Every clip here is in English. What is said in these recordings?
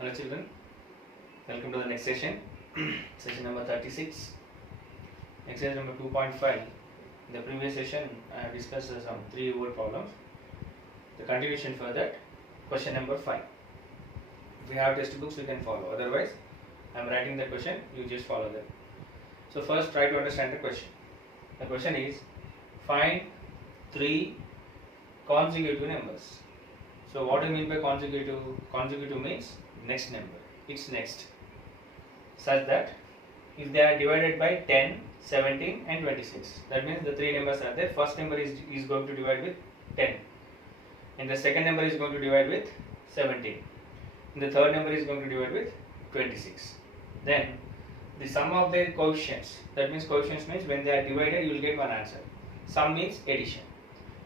Hello children, welcome to the next session, session number 36, exercise number 2.5. In the previous session, I have discussed some 3 word problems. The continuation for that, question number 5. If you have textbooks, you can follow. Otherwise, I am writing the question, you just follow them. So first, try to understand the question. The question is, find 3 consecutive numbers. So what do you mean by consecutive? Consecutive means next number, it's next, such that if they are divided by 10, 17 and 26, that means the 3 numbers are there. First number is going to divide with 10, and the second number is going to divide with 17, and the third number is going to divide with 26. Then the sum of their coefficients, that means coefficients means when they are divided you will get one answer. Sum means addition,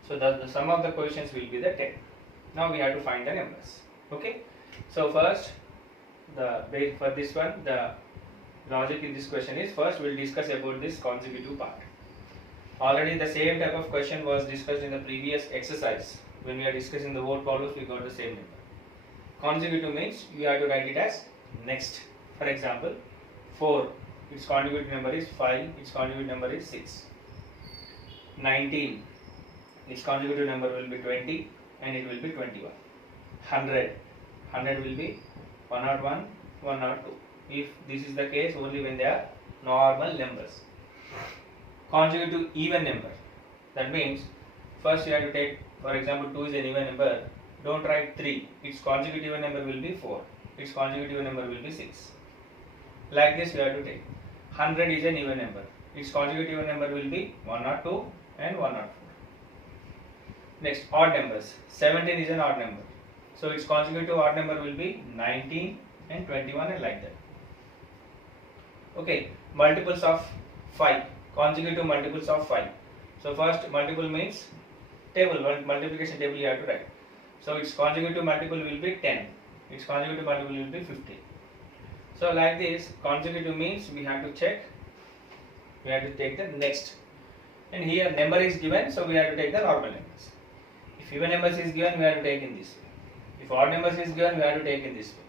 so the sum of the coefficients will be the 10. Now we have to find the numbers. Okay, so first for this one, the logic in this question is, first we will discuss about this consecutive part. Already the same type of question was discussed in the previous exercise. When we are discussing the word problems, we got the same number. Consecutive means you have to write it as next. For example, 4, its consecutive number is 5, its consecutive number is 6. 19, its consecutive number will be 20 and it will be 21. 100 will be 101, 102. If this is the case, only when they are normal numbers. Consecutive even number, that means first you have to take, for example, 2 is an even number, don't write 3, its consecutive even number will be 4, its consecutive even number will be 6. Like this you have to take. 100 is an even number, its consecutive even number will be 102 and 104. Next, odd numbers. 17 is an odd number, so its consecutive odd number will be 19 and 21 and like that. Okay, multiples of 5, consecutive multiples of 5. So first multiple means table, multiplication table you have to write. So its consecutive multiple will be 10, its consecutive multiple will be 50. So like this, consecutive means we have to check, we have to take the next. And here number is given, so we have to take the normal numbers. If even numbers is given, we have to take in this way. If odd numbers is given, we have to take in this way.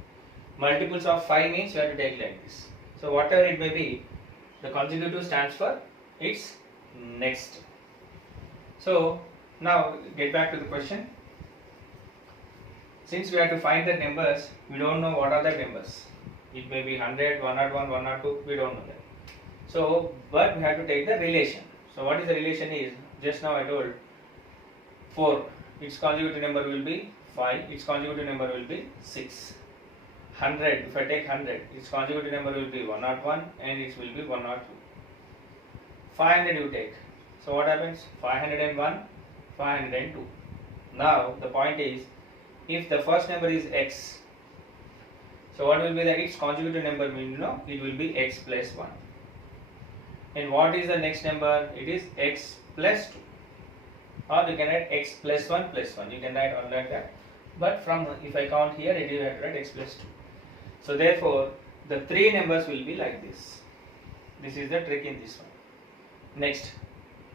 Multiples of 5 means you have to take like this. So whatever it may be, the consecutive stands for its next. So now get back to the question. Since we have to find the numbers, we don't know what are the numbers. It may be 100, 101, 102, we don't know that. So, but we have to take the relation. So what is the relation is, just now I told 4, its consecutive number will be 5, its consecutive number will be 6. 100, if I take 100, its consecutive number will be 101 and it will be 102. 500 you take. So what happens? 501, 502. Now the point is, if the first number is x, so what will be the its consecutive number? Mean, it will be x plus 1. And what is the next number? It is x plus 2. Or you can write x plus 1 plus 1. You can write on like that. But from, if I count here, it is have to write x plus 2. So therefore, the 3 numbers will be like this. This is the trick in this one. Next,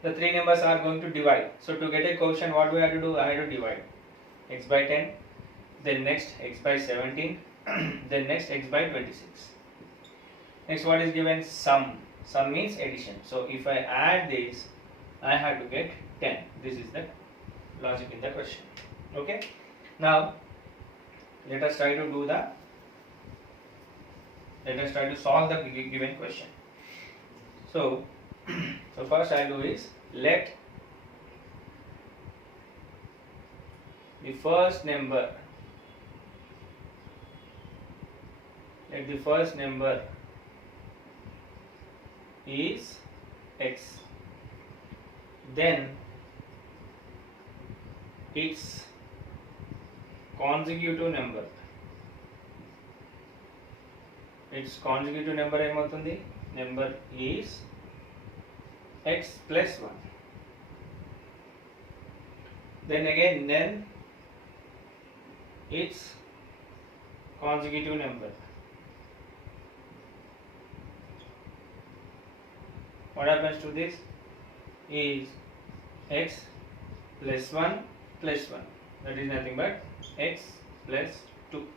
the 3 numbers are going to divide. So to get a quotient, what do I have to do? I have to divide x by 10, then next x by 17, then next x by 26. Next, what is given? Sum. Sum means addition. So if I add this, I have to get 10. This is the logic in the question. Okay. Now let us try to solve the given question. So first I'll do is, let the first number is x, then its consecutive number ఏమవుతుంది? Number is x plus 1. Then its consecutive number. What happens to this? Is x plus 1 plus 1. That is nothing but x plus 2.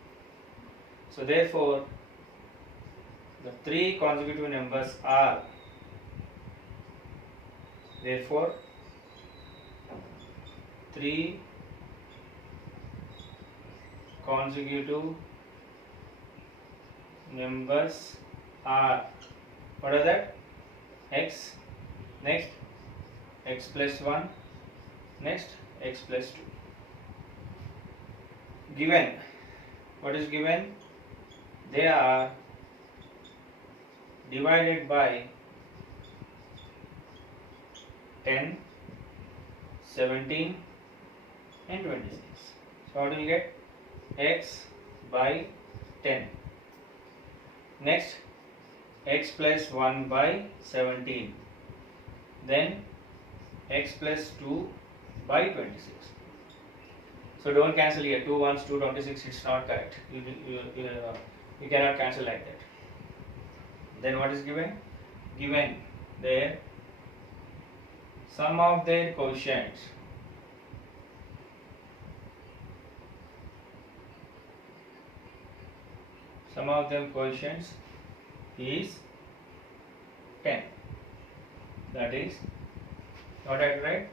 So therefore the three consecutive numbers are, therefore three consecutive numbers are, what are that? X, next x plus 1, next x plus 2. Given, what is given? They are divided by 10, 17 and 26. So what will you get? X by 10. Next, x plus 1 by 17. Then x plus 2 by 26. So don't cancel here. 2 ones, 2 26. It's not correct. You cannot cancel like that. Then what is given? Given their sum of their quotients. Sum of them quotients is 10. That is, what I write?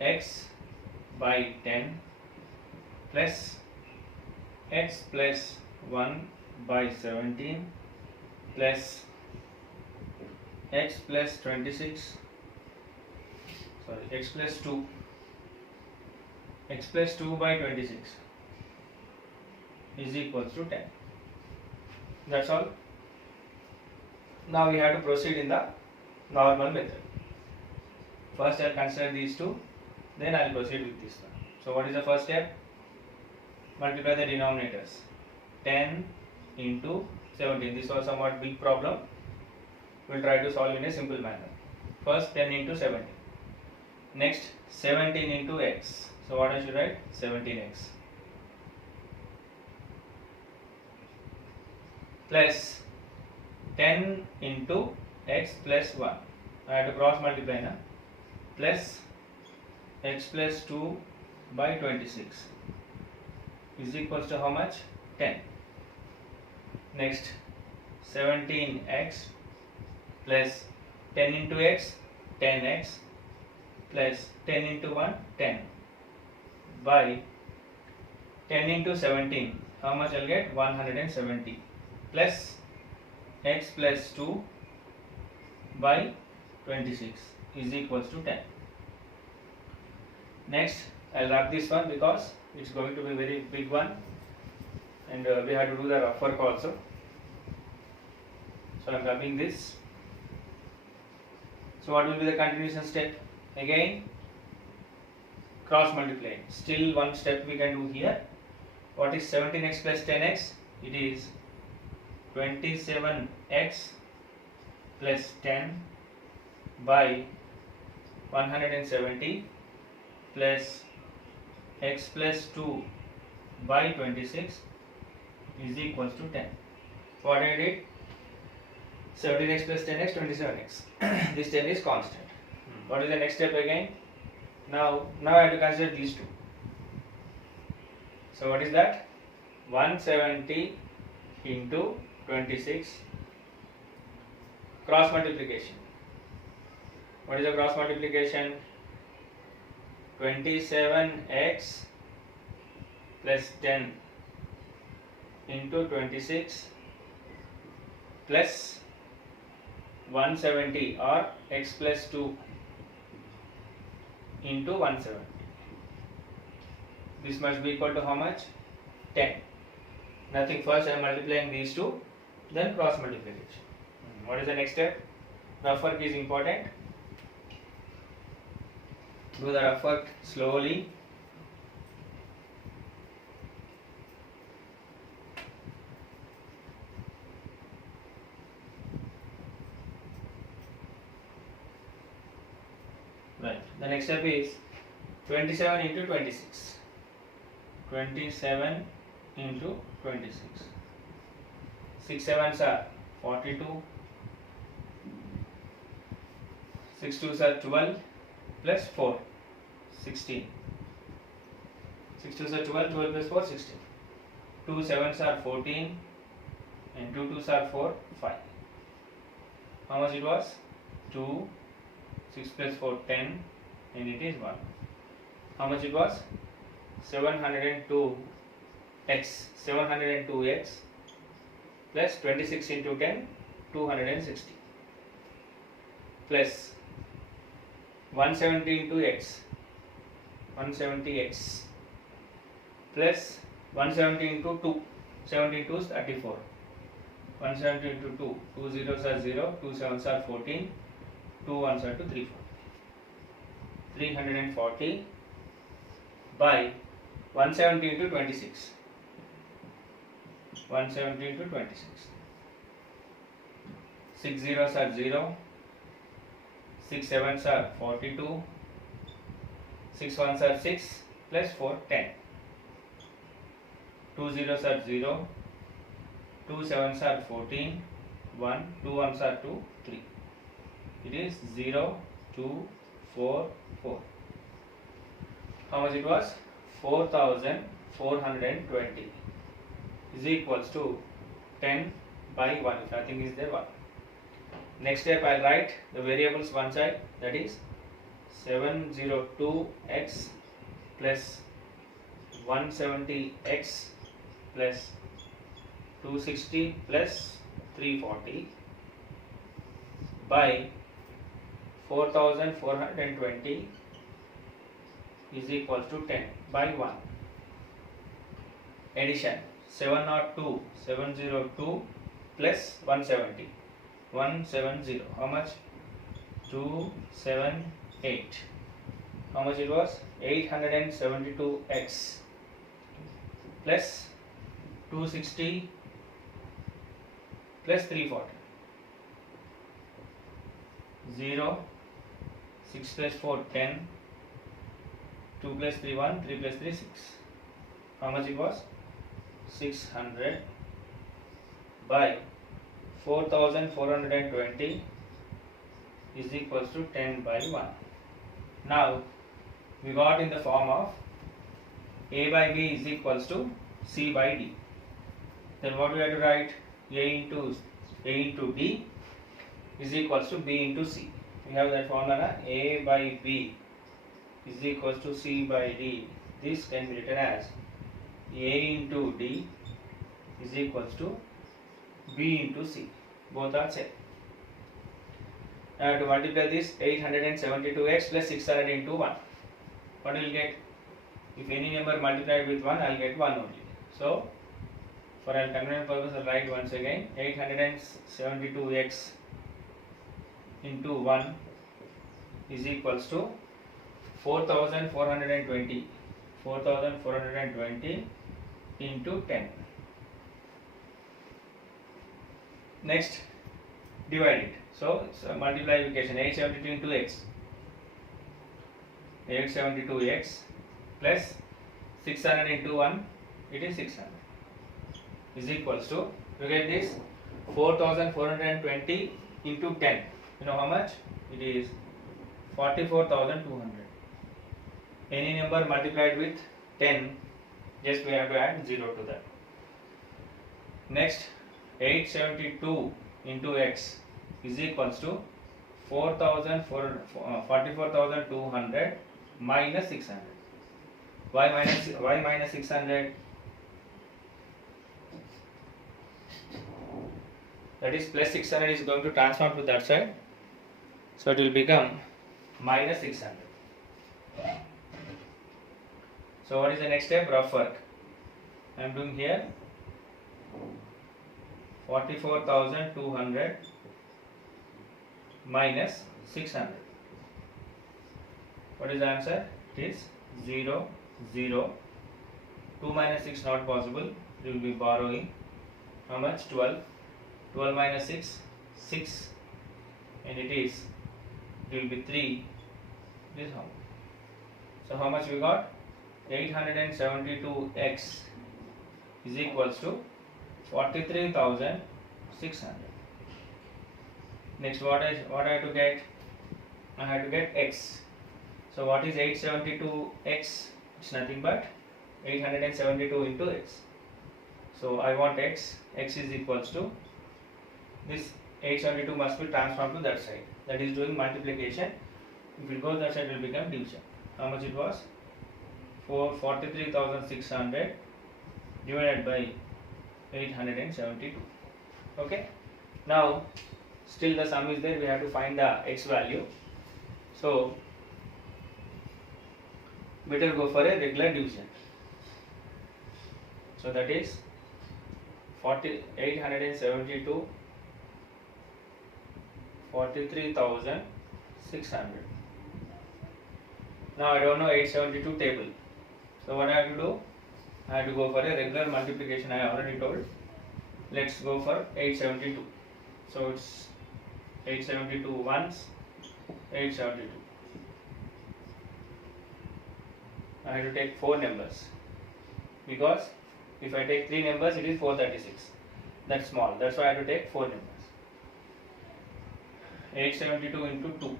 X by 10 plus x plus 1 by 17 plus x plus 26, sorry, x plus 2, x plus 2 by 26 is equals to 10. That's all. Now we have to proceed in the normal method. First I will consider these two, then I will proceed with this one. So what is the first step? Multiply the denominators. 10 into 17. This was somewhat big problem. We will try to solve in a simple manner. First 10 into 17. Next 17 into x. So what I should write? 17x. Plus 10 into x plus 1. I have to cross multiply now. Plus x plus 2 by 26 is equals to how much? 10. Next 17x plus 10 into x, 10x plus 10 into 1, 10 by 10 into 17. How much I'll get? 170 plus x plus 2 by 26 is equals to 10. Next I'll wrap this one because it's going to be a very big one, and we have to do the rough work also. So I'm wrapping this. So what will be the continuation step? Again cross multiply. Still one step we can do here. What is 17x plus 10x? It is 27x plus 10 by 170 plus x plus 2 by 26 is equals to 10. What I did? 17x plus 10x, 27x. This 10 is constant. What is the next step again? Now I have to consider these two. So what is that? 170 into 26 cross multiplication. What is the cross multiplication? 27x plus 10 into 26 plus 170 or x plus 2 into 170. This must be equal to how much? 10. Nothing. First I am multiplying these two, then cross multiplication. What is the next step? Rough work is important. Do the rough work slowly. Right. The next step is 27 into 26. 27 into 26. 6 sevens are 42. 6 twos are 12 plus 4, 16. 6 twos are 12, 12 plus 4, 16. 2 sevens are 14, and 2 2s are 4, 5. How much it was? 2, 6 plus 4, 10, and it is 1. How much it was? 702x plus 26 into 10, 260, plus 170 into x, 170x, plus 170 into 2, 70 into 34, 170 into 2, 2 zeros are 0, 2 sevens are 14, 2 ones are 2, 340. 340 by 170 into 26, 170 into 26, 6 zeros are 0, 6 sevens are 42, 6 ones are 6, plus 4, 10, 2 zeros are 0, 2 sevens are 14, 1, 2 ones are 2, 3. It is 0, 2, 4, 4. How much it was? 4,420 is equals to 10 by 1. If nothing is there, 1. Next step, I will write the variables one side, that is 702x plus 170x plus 260 plus 340 by 4,420 is equals to 10 by 1. Addition 702 plus 170. 170. How much? 278. How much it was? 872x plus 260 plus 340. 0, 6 plus 4, 10, 2 plus 3, 1, 3 plus 3, 6. How much it was? 600 by 4,420 is equals to 10 by 1. Now, we got in the form of A by B is equals to C by D. Then what we have to write? A into D is equals to B into C. We have that formula, A by B is equals to C by D. This can be written as A into D is equals to B into C. Both are same. Now to multiply this, 872x plus 600 into 1. What will get? If any number multiplied with 1, I will get 1 only. So, for our convenience purpose, I will write once again 872x into 1 is equals to 4,420. 4,420 into 10. Next, divide it. So, it's a multiplication 872 into x. 872x plus 600 into 1, it is 600 is equals to, you get this 4,420 into 10. You know how much? It is 44,200. Any number multiplied with 10, just we have to add 0 to that. Next, 872 into x is equals to 44,200 minus 600. Why minus 600? That is plus 600 is going to transform to that side. So it will become minus 600. So what is the next step? Rough work. I am doing here 44,200 minus 600. What is the answer? It is 0, 0. 2 minus 6 not possible. We will be borrowing. How much? 12. 12 minus 6, 6. And it will be 3. This how? So how much we got? 872x is equals to 43,600. Next, what I have to get? I have to get x. So what is 872x? It's nothing but 872 into x. So I want x is equals to this 872 must be transformed to that side. That is doing multiplication. If it goes that side, it will become division. How much it was? 43,600 divided by 872. Okay. Now, still the sum is there. We have to find the x value. So, better go for a regular division. So that is 872 43,600. Now I don't know 872 table. So what I have to do? I have to go for a regular multiplication. I already told. Let's go for 872. So it's 872 once, 872. I have to take 4 numbers because if I take 3 numbers, it is 436. That's small. That's why I have to take 4 numbers. 872 into 2.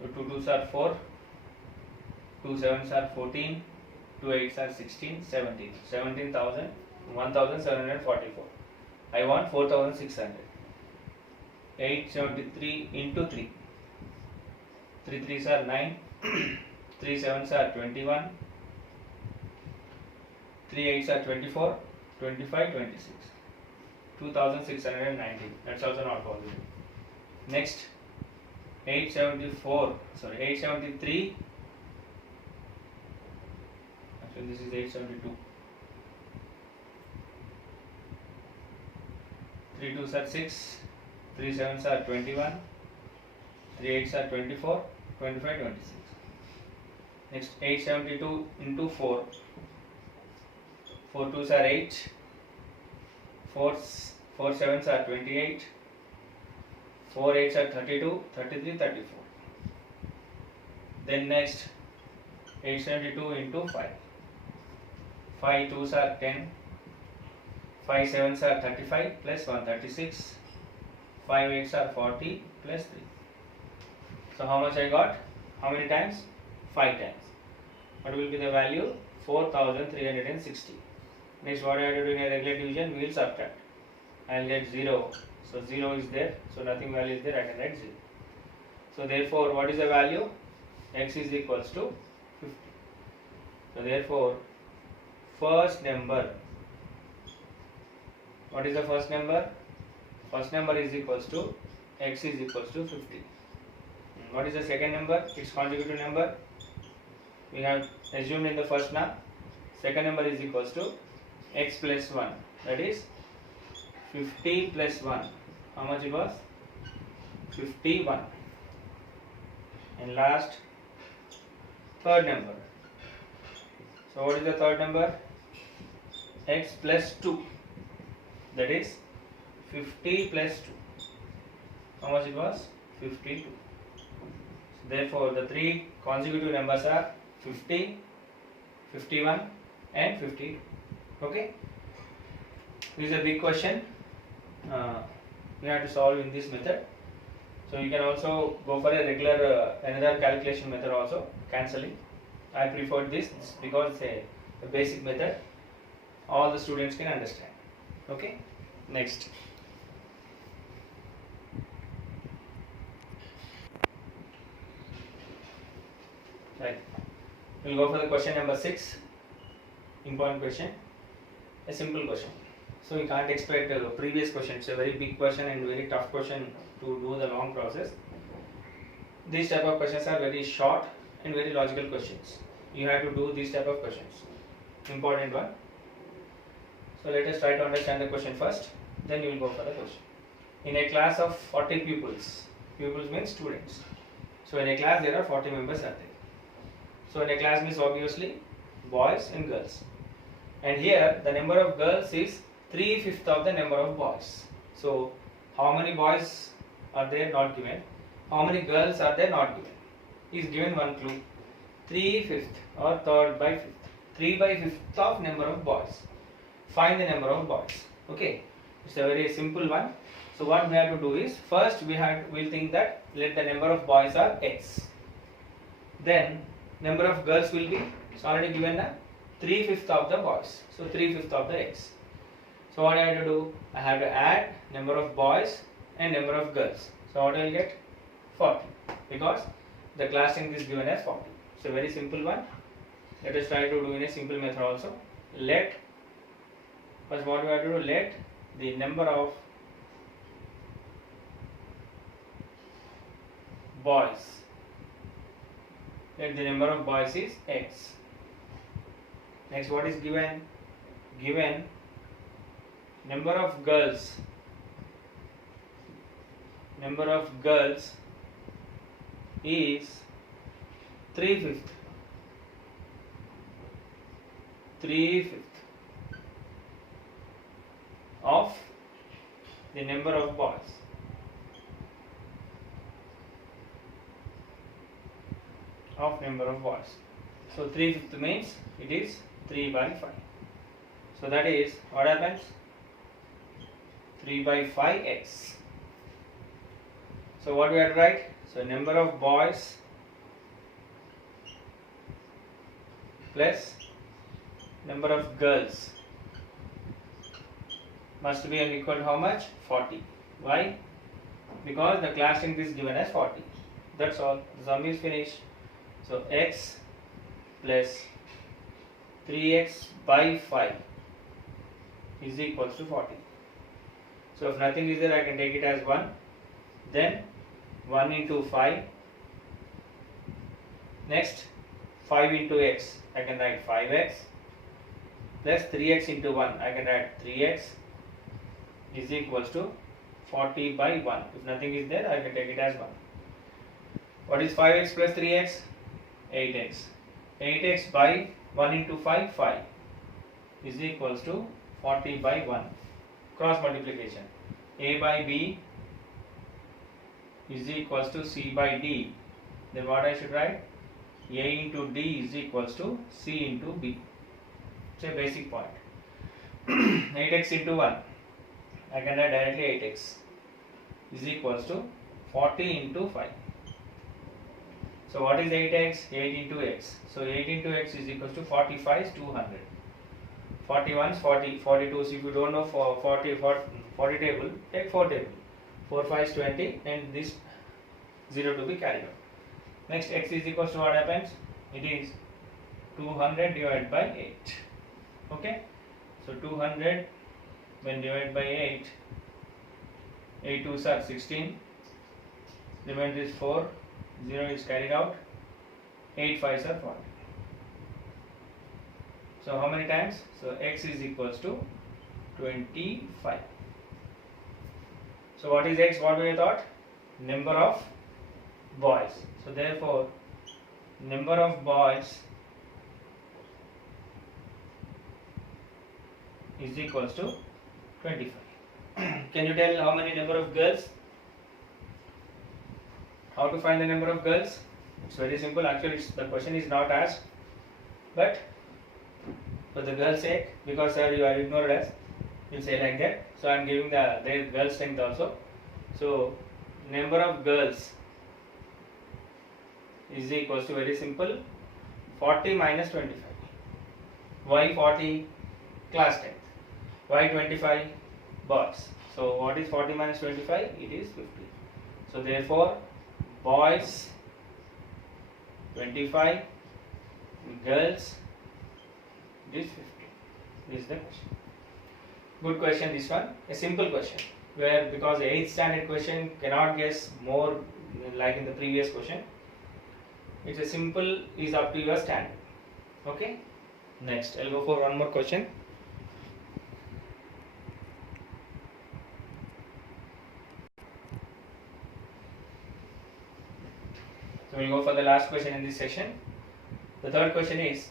So 2 2s are 4, 2 7s are 14, 2 8s are 16, 17. 17,000, 1,744. I want 4,600. 873 into 3. 3 3s are 9, 3 7s are 21, 3 8s are 24, 25, 26. 2,619. That's also not possible. Next, 873. Actually, this is 872. 3 2s are 6, 3 7s are 21, 3 8s are 24, 25, 26. Next, 872 into 4. 4 2s are 8, 4 7s are 28, 4 8s are 32, 33, 34. Then next, 872 into 5. 5 2s are 10, 5 7s are 35 plus 1, 36, 5 8s are 40 plus 3. So how much I got? How many times? 5 times. What will be the value? 4,360. Next, what I have to do in a regular division? We will subtract. I will get 0. So 0 is there. So nothing value is there. I can write 0. So therefore, what is the value? X is equals to 50. So therefore, first number. What is the first number? First number is equals to x is equals to 50. What is the second number? Its consecutive number. We have assumed in the first now. Second number is equals to x plus 1. That is 50 plus 1. How much it was? 51. And last, third number. So what is the third number? X plus 2. That is 50 plus 2. How much it was? 52. Therefore, the three consecutive numbers are 50, 51 and 52. Okay? This is a big question. We have to solve in this method. So you can also go for a regular another calculation method also, cancelling. I prefer this because it's a basic method. All the students can understand. Okay? Next. Right. We'll go for the question number 6. Important question. A simple question. So you can't expect a previous question. It's a very big question and very tough question to do the long process. These type of questions are very short and very logical questions. You have to do these type of questions. Important one. So let us try to understand the question first. Then you will go for the question. In a class of 40 pupils, pupils means students. So in a class there are 40 members are there. So in a class means obviously boys and girls. And here the number of girls is 3/5 of the number of boys. So how many boys are there? Not given. How many girls are there? Not given. Is given one clue. 3/5 or third by fifth. 3/5 of number of boys. Find the number of boys. Okay. It's a very simple one. So what we have to do is first we'll think that let the number of boys are x. Then number of girls will be, it's already given now, 3/5 of the boys. So 3/5 of the x. So what I have to do? I have to add number of boys and number of girls. So what I will get? 40, because the class length is given as 40. So very simple one. Let us try to do in a simple method also. First what we have to do? Let the number of boys. Let the number of boys is x. Next, what is given? Given number of girls. Number of girls is 3/5. 3/5 of the number of boys. Of number of boys. So 3/5 means it is 3/5. So that is what happens? 3/5x. So what we have to write? So number of boys plus number of girls must be equal to how much? 40. Why? Because the class length is given as 40. That's all. The sum is finished. So x plus 3x by 5 is equals to 40. So if nothing is there, I can take it as 1. Then 1 into 5. Next 5 into x, I can write 5x plus 3x into 1, I can write 3x is equals to 40 by 1. If nothing is there, I can take it as 1. What is 5x plus 3x? 8x. 8x by 1 into 5, 5 is equals to 40 by 1. Cross multiplication. A by b is equals to c by d. Then what I should write? A into d is equals to c into b. It's a basic point. 8x into 1. I can write directly 8x is equals to 40 into 5. So what is 8x? 8 into x. So 8 into x is equals to 45 is 200. 41 is 40, 42. So if you don't know for 40 table, take 4 table. 4 5 is 20 and this 0 to be carried out. Next, x is equals to what happens? It is 200 divided by 8. Okay. So 200 when divided by 8, 8 2s are 16. Remainder is 4. 0 is carried out. 8 5s are 40. So how many times? So x is equals to 25. So what is x? What we thought? Number of boys. So therefore, number of boys is equals to 25. Can you tell how many number of girls? How to find the number of girls? It's very simple. Actually, the question is not asked, but for the girl's sake, because sir you are ignored us, you'll say like that. So I am giving their girl strength also. So number of girls is equals to, very simple, 40 minus 25. Why 40? Class strength. Why 25? Boys. So what is 40 minus 25? It is 50. So therefore, boys 25, girls it is 50. This is the question. Good question this one. A simple question, where because the 8th standard question cannot guess more like in the previous question. It's a simple, is up to your standard. Okay. Next, I'll go for one more question. So we'll go for the last question in this session. The third question is,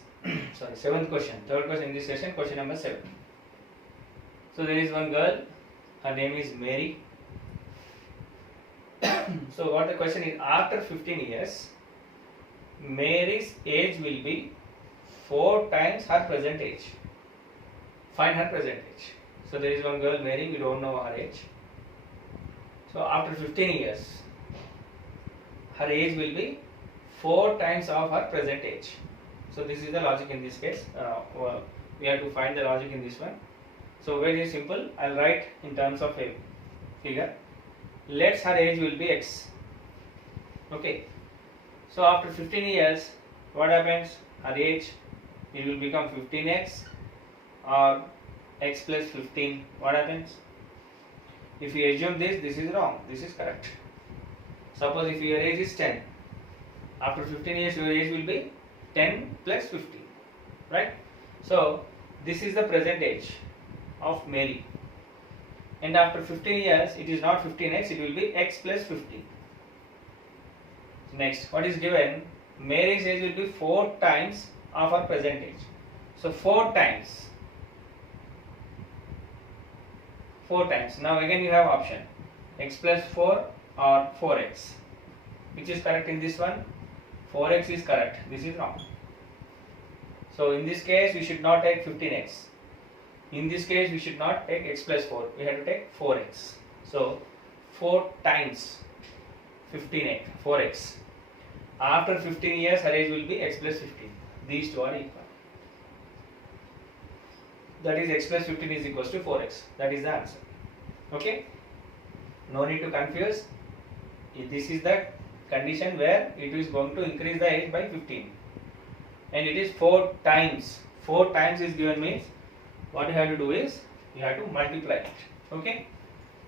seventh question. Third question in this session, question number 7. So there is one girl, her name is Mary. So what the question is, after 15 years, Mary's age will be 4 times her present age. Find her present age. So there is one girl, Mary, we don't know her age. So after 15 years, her age will be 4 times of her present age. So this is the logic in this case. We have to find the logic in this one. So very simple. I'll write in terms of a figure. Let's her age will be x. Okay. So after 15 years, what happens? Her age, it will become 15x or x plus 15. What happens? If you assume this is wrong. This is correct. Suppose if your age is 10, after 15 years your age will be 10 plus 15, right? So this is the present age of Mary, and after 15 years it is not 15x, it will be x plus 15. Next, what is given? Mary's age will be 4 times of her present age. So 4 times. Now again you have option x plus 4 or 4x. Which is correct in this one? 4x is correct. This is wrong. So in this case we should not take 15x. In this case we should not take x plus 4. We have to take 4x. So 4 times 15x, 4x. After 15 years her age will be x plus 15. These two are equal. That is x plus 15 is equals to 4x. That is the answer. Okay. No need to confuse. This is the condition where it is going to increase the age by 15. And it is 4 times. 4 times is given means what you have to do is you have to multiply it. Okay.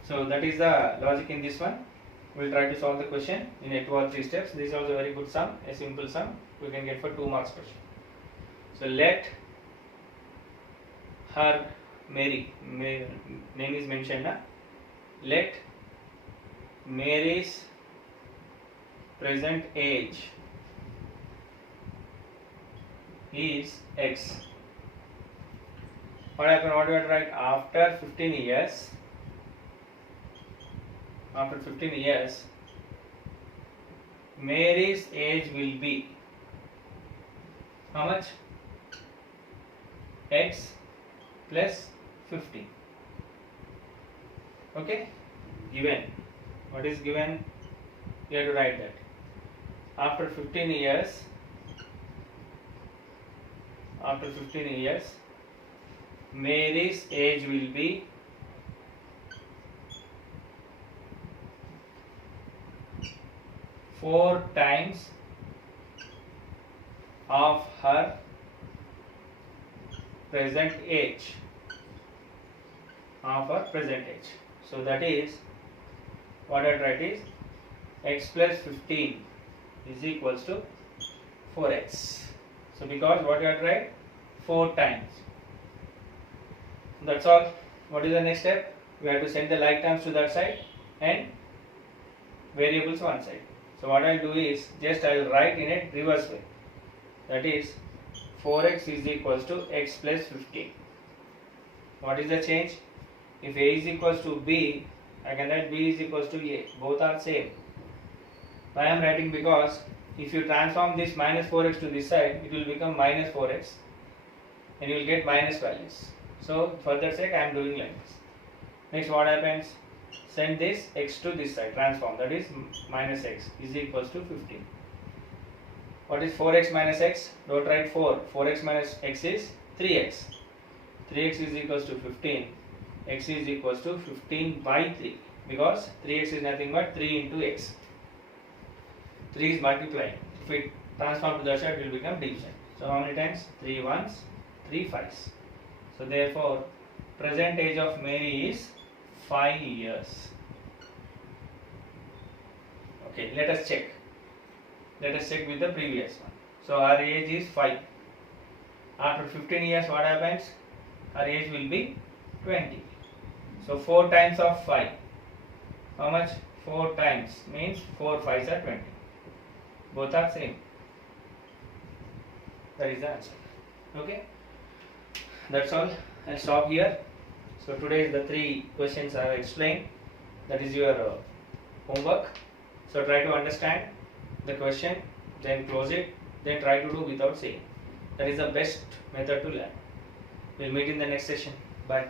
So that is the logic in this one. We will try to solve the question in 2 or 3 steps. This is also a very good sum, a simple sum. We can get for 2 marks question. So let her Mary, name is mentioned now. Let Mary's present age is x. What happened? What do you have to write? After 15 years, Mary's age will be how much? X plus 15. Okay, given. What is given? You have to write that. After 15 years, Mary's age will be four times of her present age. So that is what I write is x plus 15 is equals to 4x. So because what you have to write? 4 times. That's all. What is the next step? We have to send the like terms to that side and variables one side. So what I'll do is just I'll write in a reverse way. That is 4x is equals to x plus 15. What is the change? If a is equals to b, I can write b is equals to a. Both are same. Why I am writing? Because if you transform this minus 4x to this side, it will become minus 4x and you will get minus values. So for that sake I am doing like this. Next what happens? Send this x to this side, transform, that is minus x is equals to 15. What is 4x minus x? Don't write 4. 4x minus x is 3x. 3x is equals to 15. X is equals to 15 by 3 because 3x is nothing but 3 into x. 3 is multiplying. If we transform to the side, it will become division. So how many times? 3 ones, 3 fives. So therefore, present age of Mary is 5 years. Okay, let us check. Let us check with the previous one. So her age is 5. After 15 years, what happens? Her age will be 20. So 4 times of 5. How much? 4 times means 4 5s are 20. Both are same. That is the answer. Okay. That's all. I'll stop here. So today is the 3 questions I have explained. That is your homework. So try to understand the question, then close it, then try to do without seeing. That is the best method to learn. We'll meet in the next session. Bye.